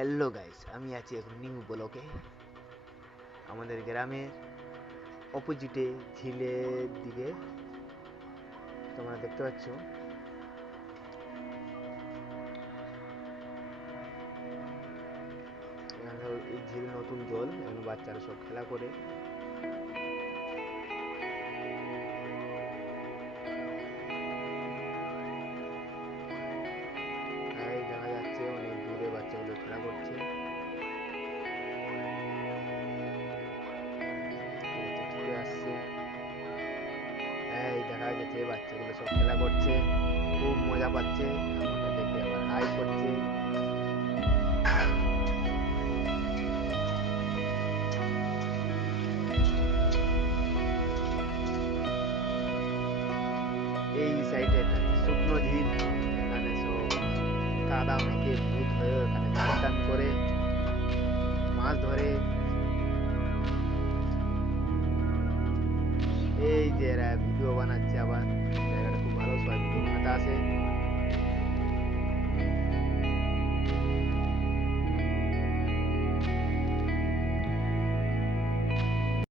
Hello guys, আমি আছি এখন নিউ ব্লকে। আমাদের গ্রামের অপোজিটে ঝিলের দিকে তোমরা দেখতে পাচ্ছ এখানে এই ঝিল নতুন জল, এখানে বাচ্চারা সব খেলা করে। এই দেখা যাচ্ছে অনেক দূরে বাচ্চাগুলো খেলা করছে, ছুটে আসছে। এই দেখা যাচ্ছে বাচ্চাগুলো সব খেলা করছে, খুব মজা পাচ্ছে, আমাকে দেখে আবার হাই করছে। এই সাইডে একটা শুকনো ঝিল, এখানে সব কাদা মেখে ভূত হয়ে ওখানে চান টান করে মাছ ধরে। এই যে এরা ভিডিও বানাচ্ছে, আবার জায়গাটা খুব ভালো, সবাই ভিডিও বানাতে আসে।